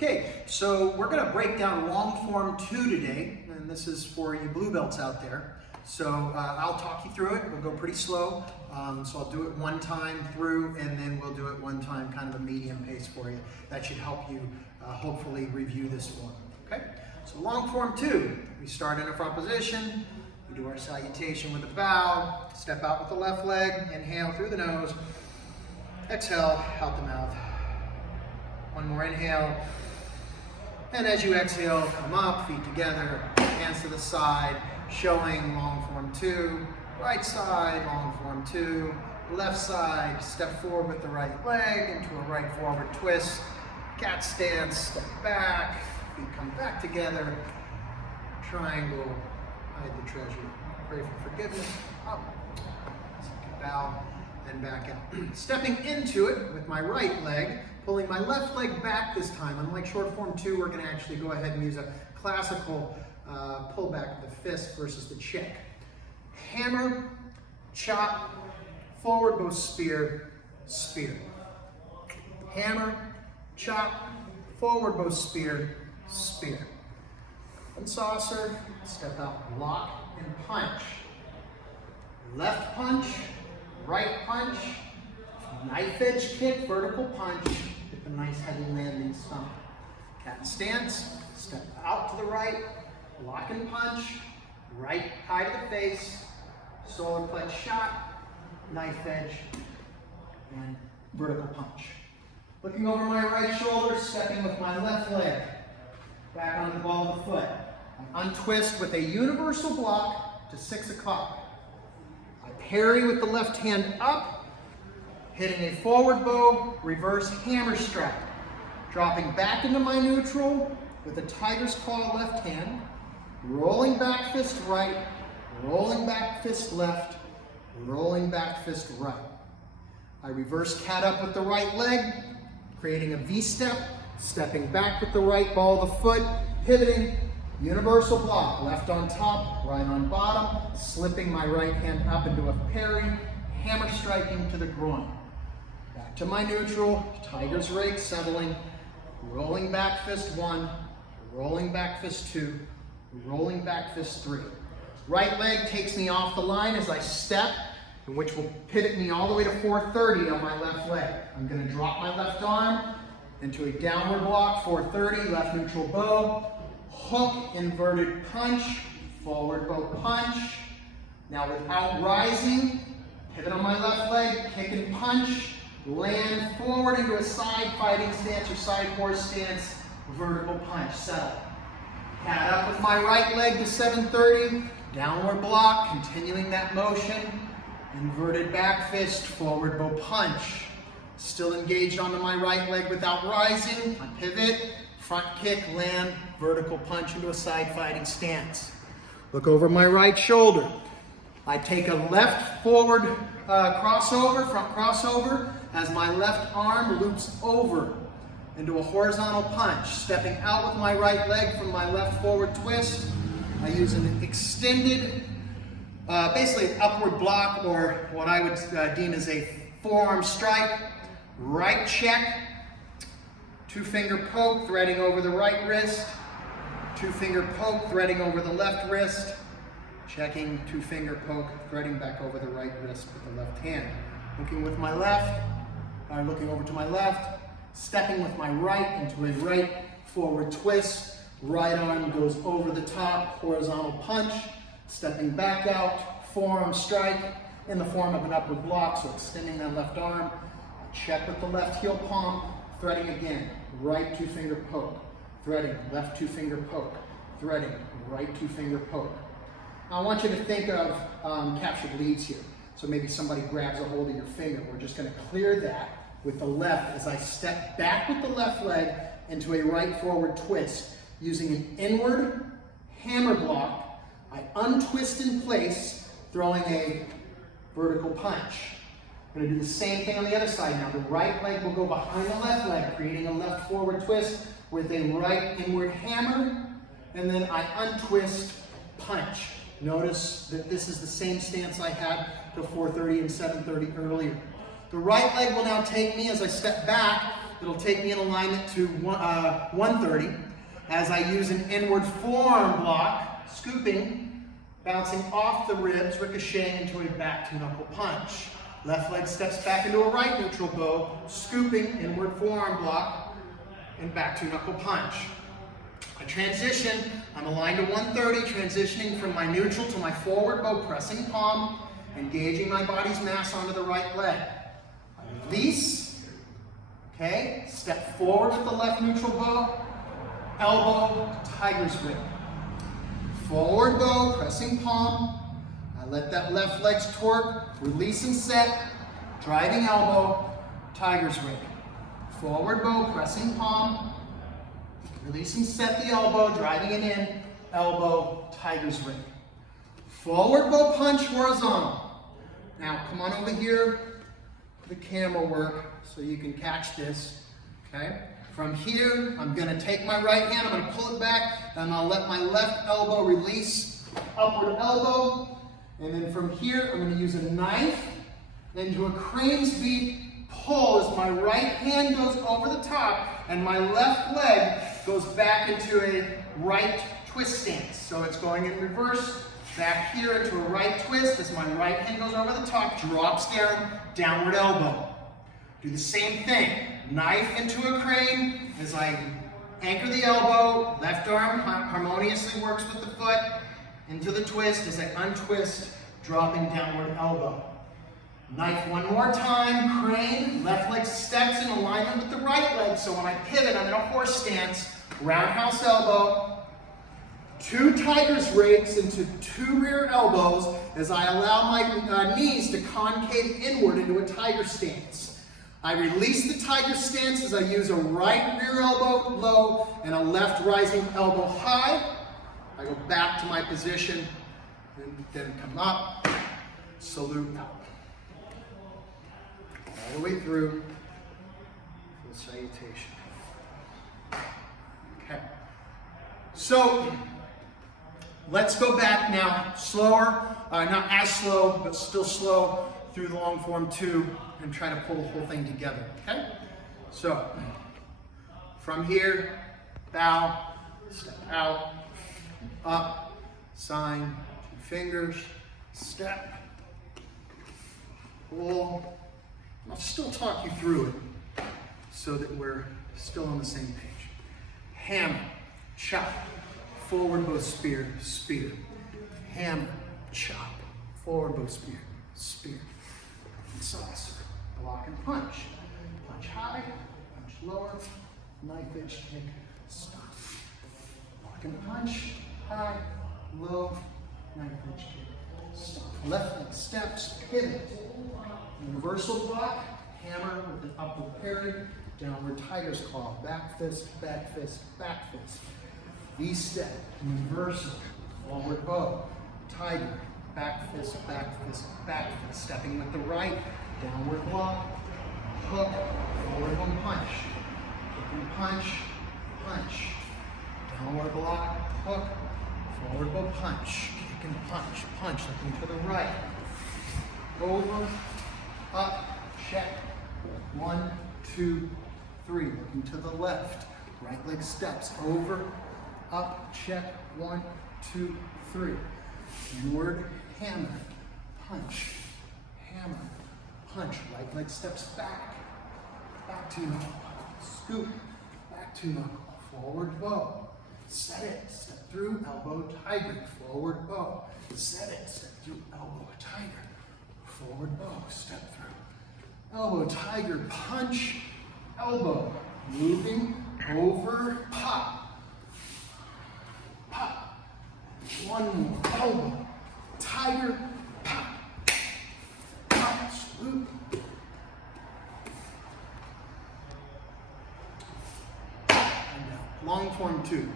Okay, so we're going to break down long form 2 today, and this is for you blue belts out there. So I'll talk you through it. We'll go pretty slow. So I'll do it one time through, and then we'll do it one time, kind of a medium pace for you. That should help you hopefully review this form. Okay, so long form 2, we start in a front position. We do our salutation with a bow, step out with the left leg, inhale through the nose, exhale out the mouth. One more inhale. And as you exhale, come up, feet together, hands to the side, showing long form 2, right side, long form 2, left side, step forward with the right leg into a right forward twist, cat stance, step back, feet come back together, triangle, hide the treasure, pray for forgiveness, up, second bow, then back out. Stepping into it with my right leg, pulling my left leg back this time. Unlike short form 2, we're going to actually go ahead and use a classical pullback of the fist versus the check. Hammer, chop, forward bow spear, spear. Hammer, chop, forward bow spear, spear. And saucer, step out, block and punch. Left punch, right punch, knife edge kick, vertical punch, with a nice heavy landing stomp. Cat stance, step out to the right, block and punch, right high to the face, solar plex shot, knife edge, and vertical punch. Looking over my right shoulder, stepping with my left leg, back onto the ball of the foot. I untwist with a universal block to 6 o'clock. I parry with the left hand up, hitting a forward bow, reverse hammer strike. Dropping back into my neutral with a tiger's claw left hand, rolling back fist right, rolling back fist left, rolling back fist right. I reverse cat up with the right leg, creating a V-step, stepping back with the right ball of the foot, pivoting, universal block, left on top, right on bottom, slipping my right hand up into a parry, hammer striking to the groin. Back to my neutral, tiger's rake, settling, rolling back fist 1, rolling back fist 2, rolling back fist 3. Right leg takes me off the line as I step, which will pivot me all the way to 430 on my left leg. I'm going to drop my left arm into a downward block, 430, left neutral bow, hook, inverted punch, forward bow punch. Now without rising, pivot on my left leg, kick and punch, land forward into a side fighting stance or side horse stance, vertical punch, settle. Cat up with my right leg to 730, downward block, continuing that motion, inverted back fist, forward bow punch. Still engaged onto my right leg without rising, I pivot, front kick, land, vertical punch into a side fighting stance. Look over my right shoulder. I take a left forward crossover, front crossover, as my left arm loops over into a horizontal punch. Stepping out with my right leg from my left forward twist, I use an extended, basically an upward block, or what I would deem as a forearm strike, right check, 2-finger poke, threading over the right wrist, 2-finger poke, threading over the left wrist, checking, 2-finger poke, threading back over the right wrist with the left hand. Looking with my left, looking over to my left, stepping with my right into a right forward twist, right arm goes over the top, horizontal punch, stepping back out, forearm strike in the form of an upward block, so extending that left arm, check with the left heel palm, threading again, right 2-finger poke, threading, left 2-finger poke, threading, right 2-finger poke. Now I want you to think of captured leads here. So maybe somebody grabs a hold of your finger. We're just going to clear that with the left as I step back with the left leg into a right forward twist. Using an inward hammer block, I untwist in place, throwing a vertical punch. I'm going to do the same thing on the other side now. The right leg will go behind the left leg, creating a left forward twist with a right inward hammer, and then I untwist, punch. Notice that this is the same stance I had to 430 and 730 earlier. The right leg will now take me as I step back it'll take me in alignment to 130 as I use an inward forearm block, scooping, bouncing off the ribs, ricocheting into a back two knuckle punch. Left leg steps back into a right neutral bow, scooping, inward forearm block, and back two knuckle punch. I transition, I'm aligned to 130, transitioning from my neutral to my forward bow, pressing palm, engaging my body's mass onto the right leg. I release, okay, step forward with the left neutral bow, elbow, tiger's whip. Forward bow, pressing palm. I let that left leg's torque, release and set, driving elbow, tiger's whip. Forward bow, pressing palm, release and set the elbow, driving it in, elbow, tiger's whip. Forward bow punch, horizontal. Now come on over here for the camera work so you can catch this, okay? From here, I'm gonna take my right hand, I'm gonna pull it back, and I'll let my left elbow release, upward elbow, and then from here, I'm gonna use a knife into a crane's beak pull as my right hand goes over the top, and my left leg goes back into a right twist stance. So it's going in reverse, back here into a right twist as my right hand goes over the top, drops down, downward elbow. Do the same thing. Knife into a crane as I anchor the elbow, left arm harmoniously works with the foot, into the twist as I untwist, dropping downward elbow. Knife one more time, crane, left leg steps in alignment with the right leg, so when I pivot, I'm in a horse stance, roundhouse elbow, two tiger's rakes into two rear elbows as I allow my knees to concave inward into a tiger stance. I release the tiger stance as I use a right rear elbow low and a left rising elbow high. I go back to my position and then come up, salute out. All the way through the salutation. Okay. So let's go back now, slower, not as slow, but still slow through the long form 2 and try to pull the whole thing together, okay? So, from here, bow, step out, up, sign, 2 fingers, step, pull. I'll still talk you through it so that we're still on the same page. Hammer, chop, forward bow spear, spear. Hammer, chop, forward bow spear, spear. Saucer, block and punch. Punch high, punch lower, knife edge kick, stop. Block and punch, high, low, knife edge kick, stop. Left leg steps, pivot. Universal block, hammer with an upward parry, downward tiger's claw, back fist, back fist, back fist. V-step, universal, forward bow, tiger, back fist, back fist, back fist. Stepping with the right, downward block, hook, forward bow punch. Hook and punch, punch. Downward block, hook, forward bow punch. Kick and punch, punch. Looking to the right. Over, up, check. 1, 2, 3. Looking to the left. Right leg steps. Over, up, check. 1, 2, 3. Inward, hammer, punch, hammer, punch. Right leg steps back. Back to knuckle. Scoop. Back to knuckle. Forward bow. Set it. Step through. Elbow tiger. Forward bow. Set it. Step through. Elbow tiger. Forward bow. Step through. Elbow tiger. Punch. Elbow. Moving over. Pop. Pop. One more. Elbow. Tiger. Pop. Pop. Swoop. And down. Long form 2.